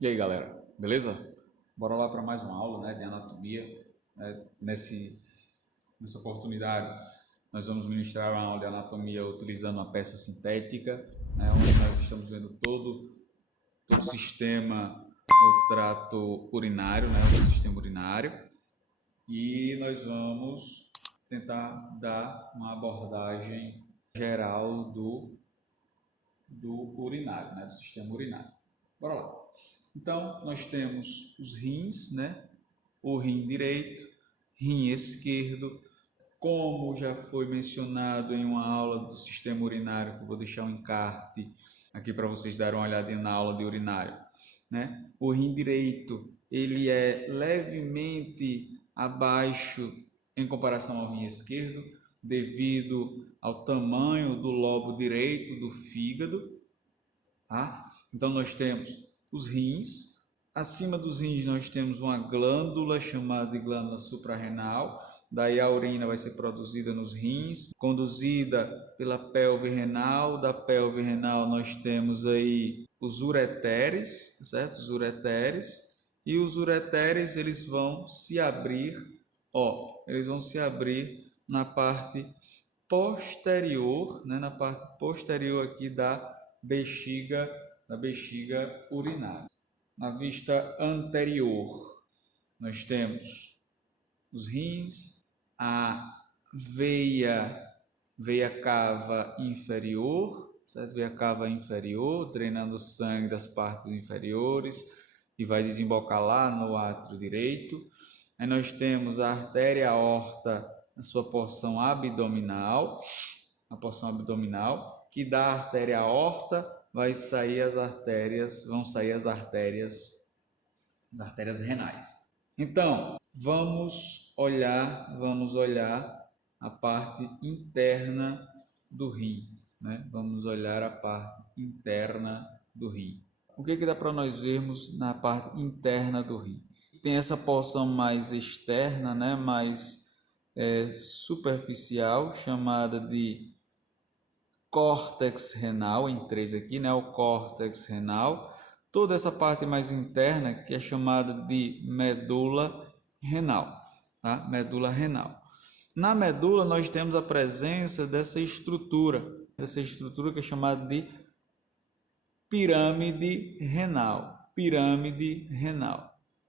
E aí, galera, beleza? Bora lá para mais uma aula, de anatomia. Nessa oportunidade, nós vamos ministrar uma aula de anatomia utilizando uma peça sintética, onde nós estamos vendo todo o sistema do trato urinário, o sistema urinário, e nós vamos tentar dar uma abordagem geral do urinário, do sistema urinário. Bora lá. Então, nós temos os rins, o rim direito, rim esquerdo. Como já foi mencionado em uma aula do sistema urinário, que eu vou deixar um encarte aqui para vocês darem uma olhadinha na aula de urinário, O rim direito, ele é levemente abaixo em comparação ao rim esquerdo, devido ao tamanho do lobo direito do fígado, tá? Então nós temos os rins. Acima dos rins nós temos uma glândula chamada de glândula suprarrenal. Daí a urina vai ser produzida nos rins, conduzida pela pelve renal. Da pelve renal nós temos aí os ureteres, certo? Os ureteres. E os ureteres eles vão se abrir, eles vão se abrir na parte posterior, na parte posterior aqui da bexiga urinária. Na vista anterior, nós temos os rins, a veia cava inferior, certo? Veia cava inferior, drenando o sangue das partes inferiores e vai desembocar lá no átrio direito. Aí nós temos a artéria aorta na sua porção abdominal, que da artéria aorta vão sair as artérias renais. Então, vamos olhar a parte interna do rim, Vamos olhar a parte interna do rim. O que dá para nós vermos na parte interna do rim? Tem essa porção mais externa, mais superficial, chamada de córtex renal, em 3 aqui, o córtex renal. Toda essa parte mais interna, que é chamada de medula renal, tá? Medula renal. Na medula nós temos a presença dessa estrutura que é chamada de pirâmide renal,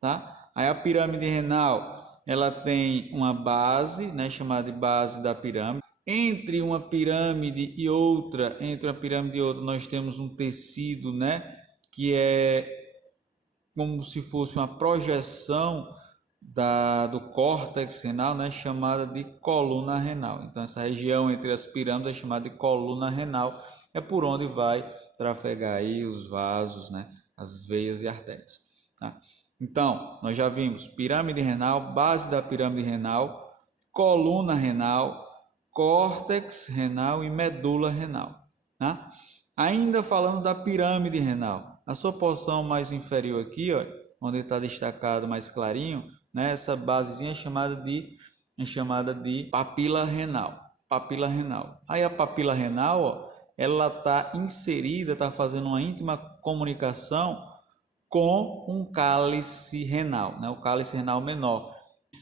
tá? Aí a pirâmide renal, ela tem uma base, chamada de base da pirâmide. Entre uma pirâmide e outra, nós temos um tecido, que é como se fosse uma projeção do córtex renal, chamada de coluna renal. Então, essa região entre as pirâmides é chamada de coluna renal, é por onde vai trafegar aí os vasos, as veias e artérias. Tá? Então, nós já vimos pirâmide renal, base da pirâmide renal, coluna renal, córtex renal e medula renal. Tá? Ainda falando da pirâmide renal, a sua porção mais inferior aqui, onde está destacado mais clarinho, essa basezinha é chamada de papila renal. Aí a papila renal, ela está inserida, está fazendo uma íntima comunicação com um cálice renal, o cálice renal menor.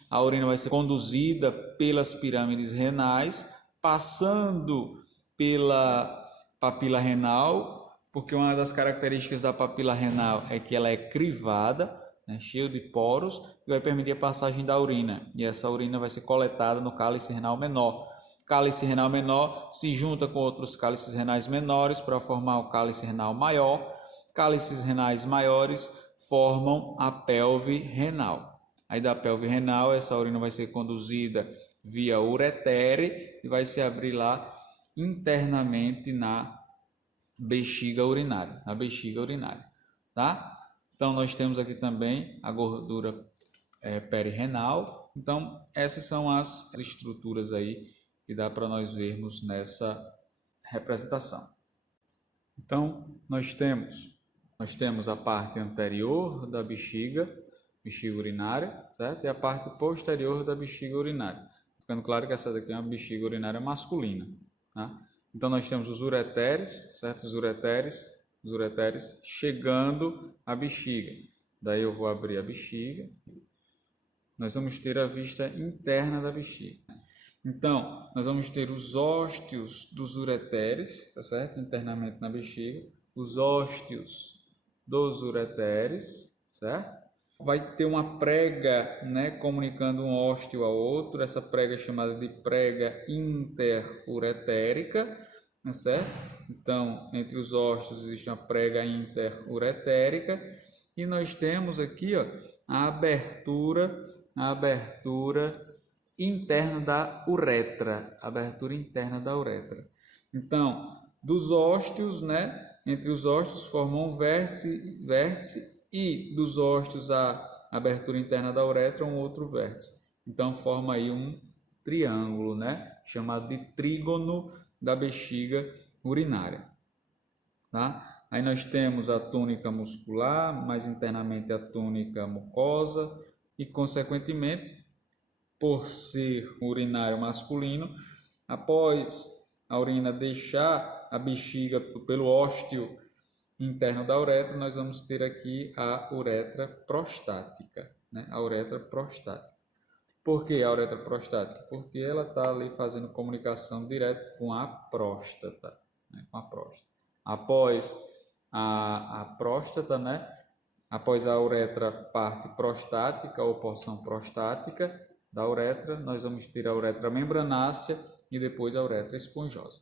A urina vai ser conduzida pelas pirâmides renais, passando pela papila renal, porque uma das características da papila renal é que ela é crivada, cheia de poros, e vai permitir a passagem da urina. E essa urina vai ser coletada no cálice renal menor. O cálice renal menor se junta com outros cálices renais menores para formar o cálice renal maior. Cálices renais maiores formam a pelve renal. Aí da pelve renal, essa urina vai ser conduzida via uretere e vai se abrir lá internamente na bexiga urinária, tá? Então nós temos aqui também a gordura perirenal. Então essas são as estruturas aí que dá para nós vermos nessa representação. Então nós temos a parte anterior da bexiga urinária, certo? E a parte posterior da bexiga urinária. Ficando claro que essa daqui é uma bexiga urinária masculina, tá? Então nós temos os ureteres, certo? Os ureteres os ureteres, chegando à bexiga. Daí eu vou abrir a bexiga. Nós vamos ter a vista interna da bexiga. Então, nós vamos ter os ósteos dos ureteres, tá certo? Internamente na bexiga. Os ósteos dos ureteres, certo? Vai ter uma prega, né, comunicando um ósteo ao outro. Essa prega é chamada de prega interuretérica, tá certo? Então, entre os ósteos existe uma prega interuretérica. E nós temos aqui, ó, a abertura interna da uretra, abertura interna da uretra. Então, dos ósteos, né, entre os ósteos formam um vértice e dos ósteos a abertura interna da uretra um outro vértice. Então forma aí um triângulo, né, chamado de trígono da bexiga urinária, tá? Aí nós temos a túnica muscular, mais internamente a túnica mucosa e, consequentemente, por ser urinário masculino, após a urina deixar a bexiga pelo ósteo interno da uretra, nós vamos ter aqui a uretra prostática, né? A uretra prostática. Por que a uretra prostática? Porque ela está ali fazendo comunicação direta com a próstata, né? Com a próstata. Após a próstata, né? Após a uretra parte prostática ou porção prostática da uretra, nós vamos ter a uretra membranácea e depois a uretra esponjosa.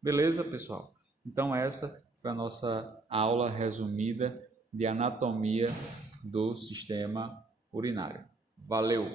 Beleza, pessoal? Então essa foi a nossa aula resumida de anatomia do sistema urinário. Valeu!